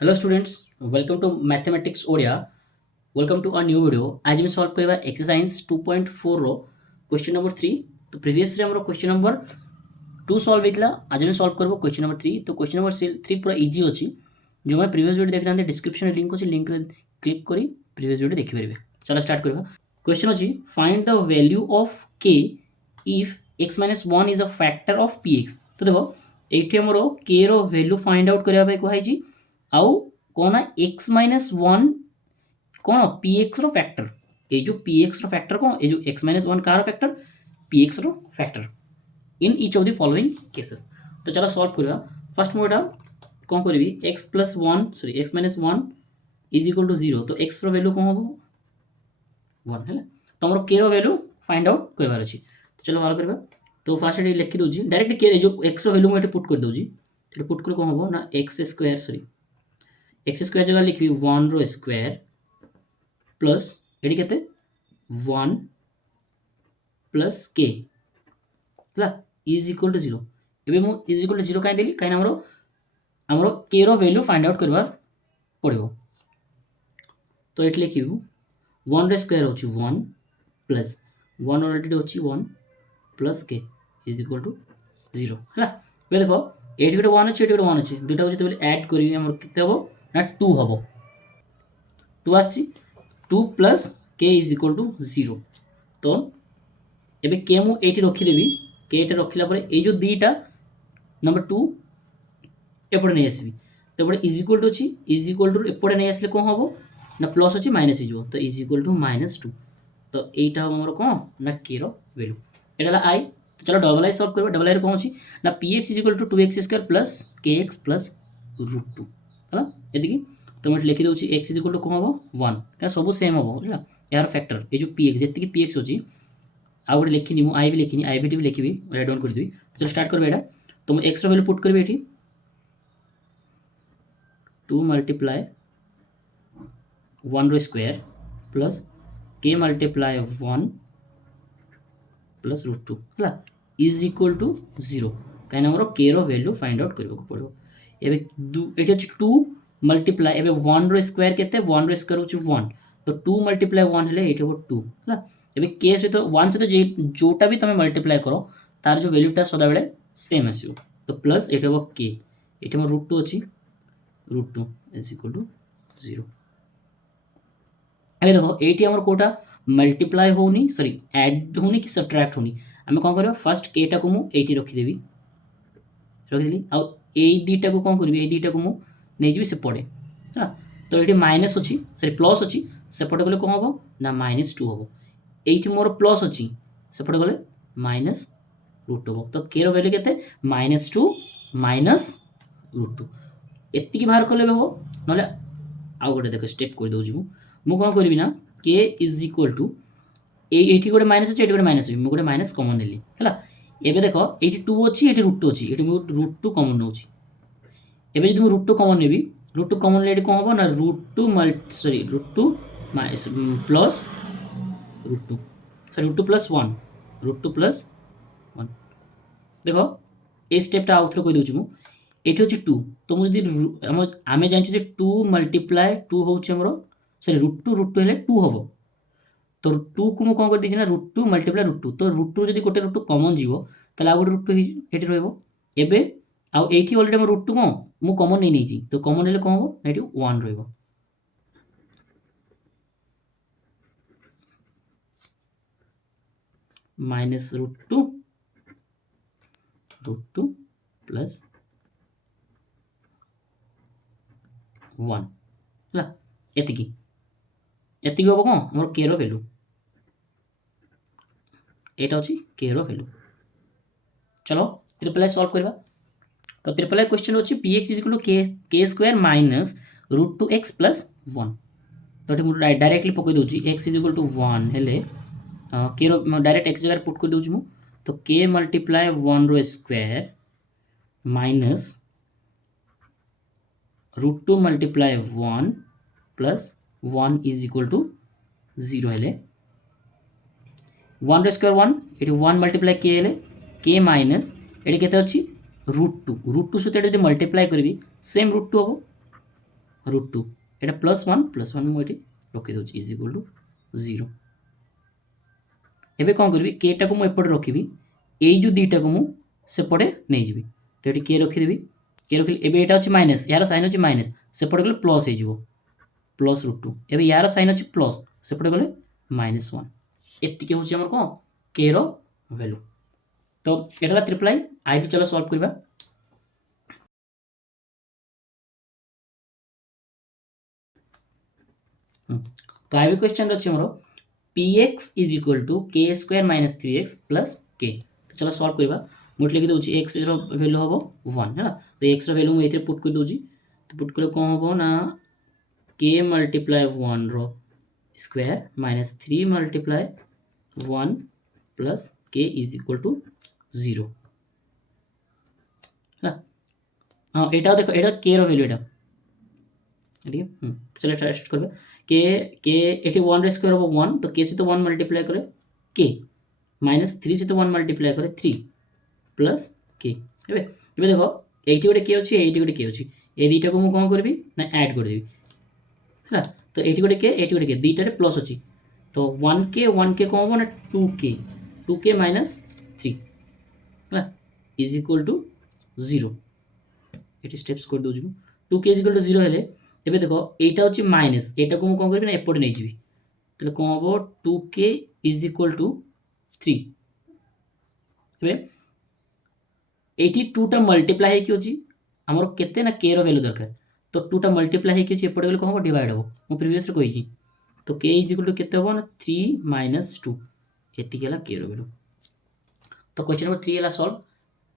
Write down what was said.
Hello students, welcome to mathematics Odia. Welcome to a new video. आज मैं solve करबा exercise 2.4 रो question number 3। तो previous रे हमरो क्वेश्चन नंबर 2 सॉल्व हेतला। आज मैं सॉल्व करबो क्वेश्चन नंबर 3। तो क्वेश्चन नंबर 3 पूरा इजी अछि। जो मैं प्रीवियस वीडियो देख रहे डिस्क्रिप्शन में लिंक अछि, लिंक रे क्लिक करी प्रीवियस वीडियो देखि परिबे। चलो स्टार्ट करबा। क्वेश्चन अछि find the value of k if x - 1 is a factor of px। तो देखो एठी हमरो k रो वैल्यू फाइंड आउट करबा कहै छी। आउ कौन एक्स माइनस वन कौन पी एक्स रो फैक्टर। ये जो पी एक्स रो फैक्टर कौन, ये जो x minus one car factor P x rho factor in each of the following cases. तो चलो सॉल्व करबा। फर्स्ट मोटा कौन करी x plus one sorry x minus one is equal to zero. तो एक्स रो वैल्यू कौन हम वन है। तो हमरो के रो वैल्यू फाइंड आउट करबार अछि। तो चलो सॉल्व करबा। तो फर्स्ट ये लिखि दोजी डायरेक्ट के जो एक्स रो वैल्यू मैं पुट कर दोजी। तो पुट कर कौन हम ना x square sorry x square जगह लिखी वन रो स्क्वायर प्लस एटी केते वन प्लस के इज इक्वल टू जीरो। एबे मु इज इक्वल टू जीरो काई देली काई हमरो हमरो के रो वैल्यू फाइंड आउट करबार पड़िबो। तो एट लिखी वन रो स्क्वायर होची वन प्लस वन ऑलरेडी होची वन प्लस के इज इक्वल टू जीरो है। एबे देखो एटी गोटे वन अछि एटी गोटे वन अछि दुटा होची तो ऐड करी हमर किते हबो ना टू हबो। टू आसी टू प्लस के इज इक्वल टू जीरो। तो एबे के मु एटी रखीदेवी के एटा रखिला परे ए जो दीटा नंबर टू एपटे नहीं आसबी। तो एपटे इज इक्वल टू अछि इज इक्वल टू एपटे नहीं आसले कौन हबो ना प्लस अछि माइनस हो। तो is equal to minus two. तो एटा हम हमर कौन ना के रो वैल्यू एटा आई। तो चलो डबल आई सॉल्व करबा। डबल आई कौन अछि ना P x is equal to 2x square plus k x plus root two है एतिकी। तो मैं लिखि दूची x इज इक्वल टू कौन हम वन क्या सब सेम हम है यार फैक्टर ये जो P x G P x अच्छी आउ गोटे लिखिनी मुझे आई भी लिखिनी आई भी लिखी राइट डाउन करदेवी। चलो स्टार्ट करबे एटा। तो मैं एक्स वैल्यू पुट करबे एठी टू मल्टीप्लाई वन रो square plus k multiply one plus root two है इज इक्वल टू जीरो कहीं मोर के रो वैल्यू फाइंड आउट करने को पड़ो। एबे टू मल्टीप्लाई एबे वन रो स्क्वायर केते वन रो स्क्वायर होची वन। तो टू मल्टीप्लाई वन हेले एठी हो टू है। एबे के सहित वन सहित जे जोटा भी तुम मल्टीप्लाई करो तार जो वैल्यूटा सदा बेले सेम आसीबो। तो प्लस एठी हो के एठी मोर रूट टू अछि root two is equal to zero. अरे देखो एटी हमर कोटा मल्टीप्लाई होनी सॉरी ऐड होनी कि सब्ट्रैक्ट होनी आम कौन कर फास्ट केटा को मुझे एटी रखीदेवी रखीदी आउ दीटा को कौन करी दीटा को मुझे सेपटे है। तो ये माइनस अच्छी सॉरी प्लस अच्छी सेपटे गले कौन हम ना माइनस टू हम। ये मोर प्लस अच्छी सेपटे गले माइनस रूट टू हम। तो के रो वैल्यू केते minus two minus root two एति बाहर कले हम ना आउ गोटे देख स्टेप कर दूँ मु कौन करी ना के इज इक्वल टू एटी गोटे माइनस अच्छे गोटे माइनस मुझे गोटे माइनस कमन नेली है। एबे देखो ये टू अच्छी ये रूट टू अच्छी ये रूट टू कमन नौ एबे जो रूट टू कमन नेबी रूट टू कमन ले कौन हम ना root two sorry root two plus root two sorry root two plus one root two plus one. देखो ये स्टेपटा आउ थे कही दूँ ये हूँ टू। तो मुझे आम जानी टू मल्टीप्लाई टू हूँ सॉरी रूट टू हेल्ले टू हम। तो टू को मुझे कौन कर ना root two multiply root two. तो रूट टू जब गोटे रूट टू कमन जीव तो आउ गोटे रूट टू ये रही आउ ये अलरेडी रूट टू कौन मुझे कमन नहीं नहीं तो कमन हेल्ले कौन हम ये वन रही minus root two plus one है एतिकी हम कौन मोर के रो वैल्यू एटा होची के रो वैल्यू। चलो ट्रिपल आई सॉल्व करबा। तो ट्रिपल आई क्वेश्चन होची P x is equal to K square minus root two X plus one. तो ये मुझे डायरेक्टली पकई दूची X is equal to one हेले के रो डायरेक्ट एक्स जगह पुट कर दूची मु। तो के मल्टीप्लाई वन रो square minus root two multiply one plus one is equal to zero हेले वन रो स्क्वायर वन ये वन मल्टीप्लाई के हेले के माइनस ये केते अच्छी रूट टू सहित मल्टीप्लाई करी सेम रूट टू हम √2 এটা +1 ମୁଁ ଏଠି ରଖିଦେଉଛି ଇଜ୍ ଇକ୍ୱାଲ୍ ଟୁ 0। ଏବେ କ'ଣ କରିବି କେଟାକୁ ମୁଁ ଏପଟେ ରଖିବି, ଏଇ ଯେଉଁ ଦୁଇଟାକୁ ମୁଁ ସେପଟେ ନେଇଯିବି। ତ ଏଠି କେ ରଖିଦେବି, କେ ରଖିଲି। ଏବେ ଏଇଟା ଅଛି ମାଇନସ୍, ୟାର ସାଇନ୍ ଅଛି ମାଇନସ୍, ସେପଟେ ଗଲେ ପ୍ଲସ୍ ହେଇଯିବ +√2। ଏବେ ୟାର ସାଇନ୍ ଅଛି ପ୍ଲସ୍, ସେପଟେ ଗଲେ -1। ଏତିକି ହେଉଛି ଆମର କ'ଣ କେ ର ଭ୍ୟାଲୁ। ତ ଏଇଟା ହେଲା ଟ୍ରିପଲ୍ ଆଇ ବି ଚାଲ ସଲ୍ଭ କରିବା। तो आई भी क्वेश्चन अच्छे मोर px is equal to K square minus 3x plus के। तो चलो सॉल्व करवा। मुझे लिखि दूँ एक्स वैल्यू हम 1 है। तो एक्स वैल्यू मुझे पुट कर दूँ। तो पुट कले कौन हम ना के मल्टीप्लाई 1 रो स्क्वायर माइनस 3 मल्टीप्लाई 1 प्लस के इज इक्वल टू 0 है। हाँ यहाँ देखो यहाँ के रो वैल्यू यहाँ ठीक है। चलो टेस्ट करबे के के एटी 1 रे स्क्वायर हम 1 तो के सहित 1 मल्टीप्लाई करे के माइनस 3 सहित 1 मल्टीप्लाई करे 3 प्लस के। एबे देखो एटी गोटे के अछि एटी गोटे के अछि ए दुईटा को मु कोन करबी ना ऐड कर देबी है। तो एटी गोटे के दुईटा रे प्लस अछि तो 1 के कोन हो ना 2 के माइनस 3 है इज इक्वल टू 0। एटी स्टेप्स कर दउछु 2 के इज इक्वल टू 0 हेले एबे देखो एटा होची माइनस एटा को मु कोन करबी ना एपोर्ट नै जिबी तले कोन हो 2k इज इक्वल टू 3। एबे 82 टा मल्टीप्लाई हे कि होची हमर केते ना k रो वैल्यू दरकार तो 2 टा मल्टीप्लाई हे कि होची एपोर्ट गेले कोन हो डिवाइड हो मु प्रीवियस रे कहि छी तो k इज इक्वल टू केते हो ना 3 - 2 एति गेला k रो वैल्यू। तो क्वेश्चन नंबर 3 हला सॉल्व।